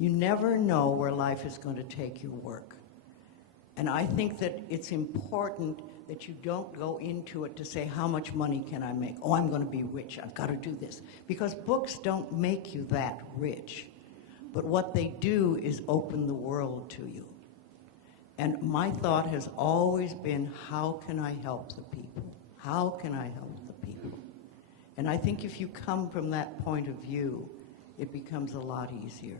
You never know where life is going to take your work. And I think that it's important that you don't go into it to say, how much money can I make? Oh, I'm going to be rich. I've got to do this. Because books don't make you that rich. But what they do is open the world to you. And my thought has always been, how can I help the people? How can I help the people? And I think if you come from that point of view, it becomes a lot easier.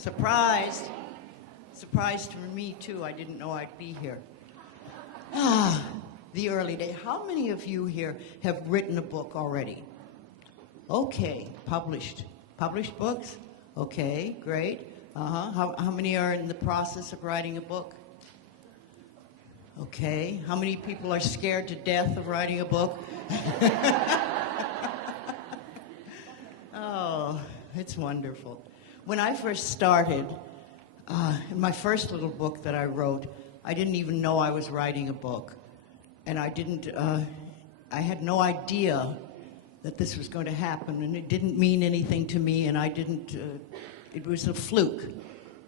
Surprised. Surprised for me, too. I didn't know I'd be here. The early day. How many of you here have written a book already? Okay, published. Published books? Okay, great. How many are in the process of writing a book? Okay. How many people are scared to death of writing a book? Oh, it's wonderful. When I first started, in my first little book that I wrote, I didn't even know I was writing a book. And I had no idea that this was going to happen, and it didn't mean anything to me, and it was a fluke.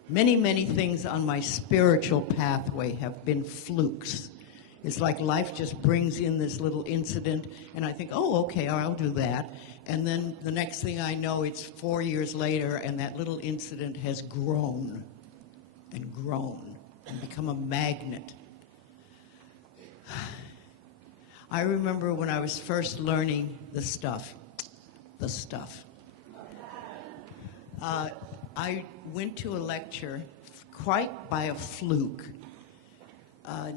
Many, many things on my spiritual pathway have been flukes. It's like life just brings in this little incident, and I think, oh, okay, I'll do that. And then the next thing I know, it's 4 years later, and that little incident has grown and grown and become a magnet. I remember when I was first learning the stuff. I went to a lecture quite by a fluke. A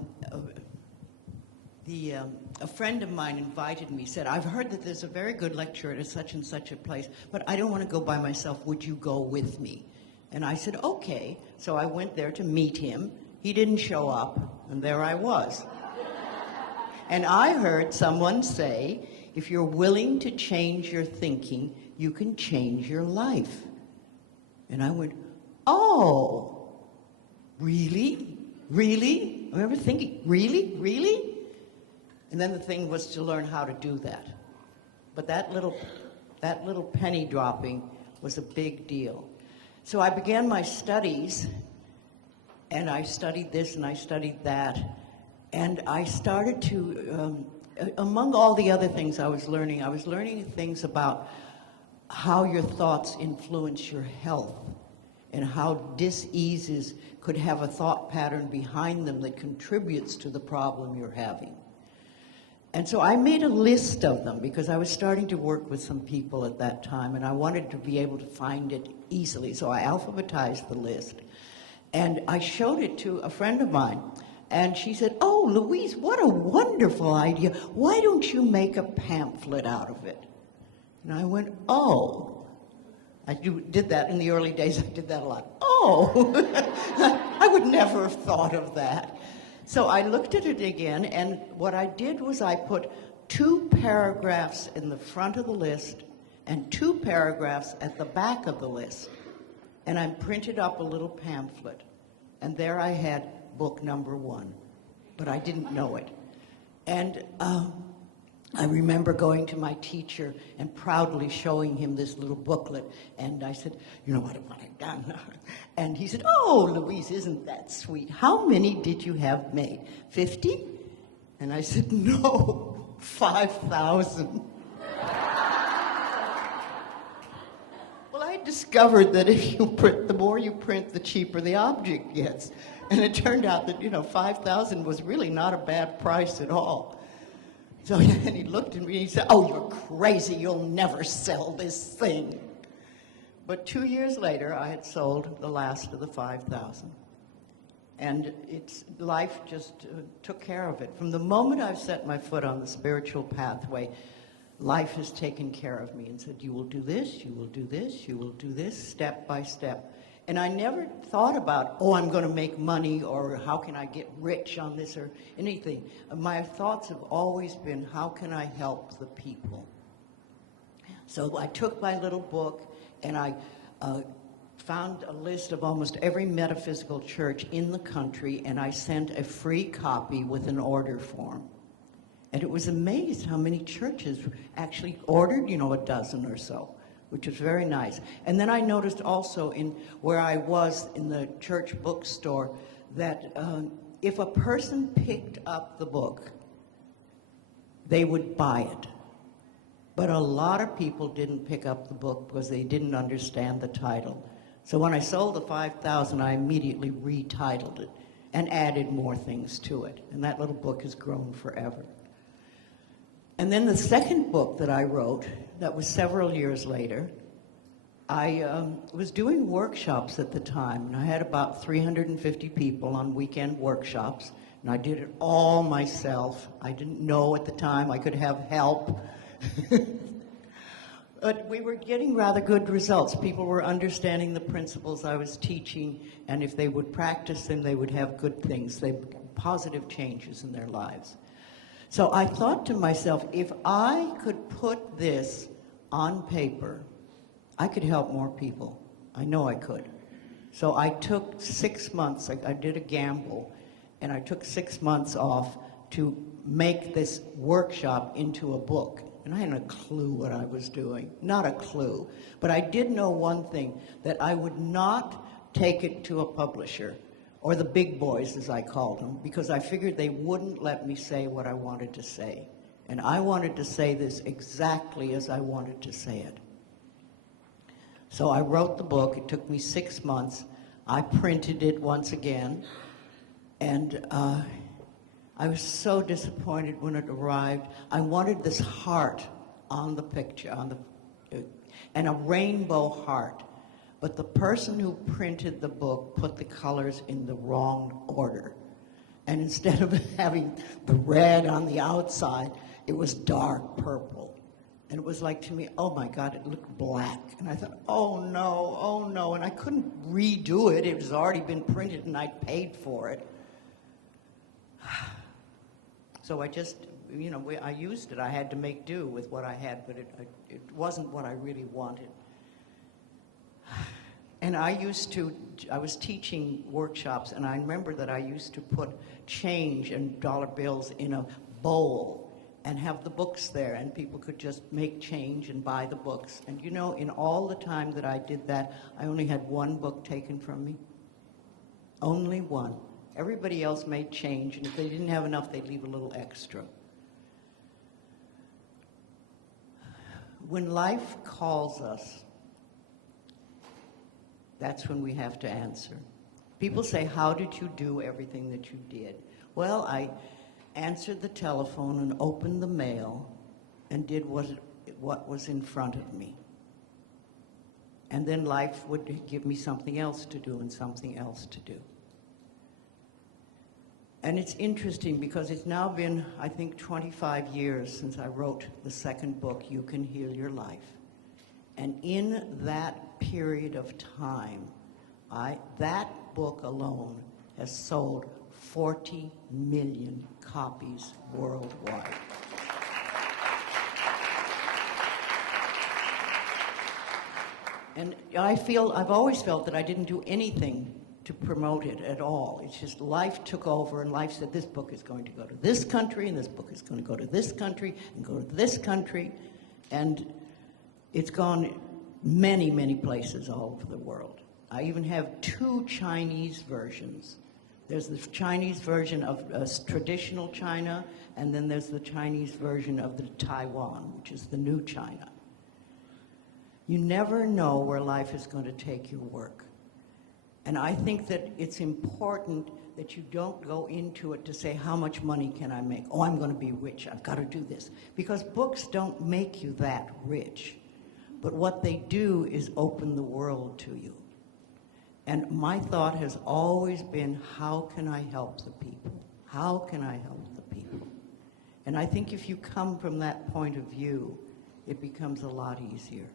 friend of mine invited me, said, I've heard that there's a very good lecture at such and such a place, but I don't want to go by myself. Would you go with me? And I said, okay. So I went there to meet him. He didn't show up, and there I was. And I heard someone say, if you're willing to change your thinking, you can change your life. And I went, oh, really? Really? I remember thinking, really? Really? And then the thing was to learn how to do that. But that little penny dropping was a big deal. So I began my studies, and I studied this and I studied that, and I started to, among all the other things I was learning things about how your thoughts influence your health, and how diseases could have a thought pattern behind them that contributes to the problem you're having. And so I made a list of them because I was starting to work with some people at that time, and I wanted to be able to find it easily. So I alphabetized the list, and I showed it to a friend of mine, and she said, oh, Louise, what a wonderful idea. Why don't you make a pamphlet out of it? And I went, oh. I did that in the early days. I did that a lot. Oh, I would never have thought of that. So I looked at it again, and what I did was I put 2 paragraphs in the front of the list and 2 paragraphs at the back of the list. And I printed up a little pamphlet. And there I had book number 1. But I didn't know it. And I remember going to my teacher and proudly showing him this little booklet. And I said, you know what I've done? And he said, oh, Louise, isn't that sweet? How many did you have made? 50? And I said, no, 5,000. Well, I discovered that if you print, the more you print, the cheaper the object gets. And it turned out that, 5,000 was really not a bad price at all. So then he looked at me and he said, oh, you're crazy. You'll never sell this thing. But 2 years later, I had sold the last of the 5,000. And life just took care of it. From the moment I've set my foot on the spiritual pathway, life has taken care of me and said, you will do this, you will do this, you will do this, step by step. And I never thought about, oh, I'm going to make money, or how can I get rich on this, or anything. My thoughts have always been, how can I help the people? So I took my little book, and I found a list of almost every metaphysical church in the country, and I sent a free copy with an order form. And it was amazed how many churches actually ordered, a dozen or so. which was very nice. And then I noticed also in where I was in the church bookstore that if a person picked up the book, they would buy it. But a lot of people didn't pick up the book because they didn't understand the title. So when I sold the 5,000, I immediately retitled it and added more things to it. And that little book has grown forever. And then the second book that I wrote, that was several years later, I was doing workshops at the time, and I had about 350 people on weekend workshops, and I did it all myself. I didn't know at the time I could have help. But we were getting rather good results. People were understanding the principles I was teaching, and if they would practice them, they would have good things, positive changes in their lives. So I thought to myself, if I could put this on paper, I could help more people. I know I could. So I took 6 months, I did a gamble, and I took 6 months off to make this workshop into a book. And I hadn't a clue what I was doing, not a clue. But I did know one thing, that I would not take it to a publisher, or the big boys, as I called them, because I figured they wouldn't let me say what I wanted to say. And I wanted to say this exactly as I wanted to say it. So I wrote the book. It took me 6 months. I printed it once again. And I was so disappointed when it arrived. I wanted this heart on the picture, and a rainbow heart. But the person who printed the book put the colors in the wrong order. And instead of having the red on the outside, it was dark purple. And it was like, to me, oh my God, it looked black. And I thought, oh no. And I couldn't redo it. It was already been printed and I'd paid for it. So I just, I used it. I had to make do with what I had, but it wasn't what I really wanted. And I was teaching workshops, and I remember that I used to put change and dollar bills in a bowl and have the books there, and people could just make change and buy the books. And in all the time that I did that, I only had one book taken from me. Only one. Everybody else made change, and if they didn't have enough, they'd leave a little extra. When life calls us, that's when we have to answer. People say, how did you do everything that you did? Well, I answered the telephone and opened the mail and did what was in front of me. And then life would give me something else to do and something else to do. And it's interesting because it's now been, I think, 25 years since I wrote the second book, You Can Heal Your Life. And in that period of time, that book alone has sold 40 million copies worldwide. And I've always felt that I didn't do anything to promote it at all. It's just life took over, and life said, this book is going to go to this country, and this book is going to go to this country, and go to this country. And it's gone many, many places all over the world. I even have 2 Chinese versions. There's the Chinese version of traditional China, and then there's the Chinese version of the Taiwan, which is the new China. You never know where life is going to take your work. And I think that it's important that you don't go into it to say, how much money can I make? Oh, I'm going to be rich. I've got to do this. Because books don't make you that rich. But what they do is open the world to you. And my thought has always been, how can I help the people? How can I help the people? And I think if you come from that point of view, it becomes a lot easier.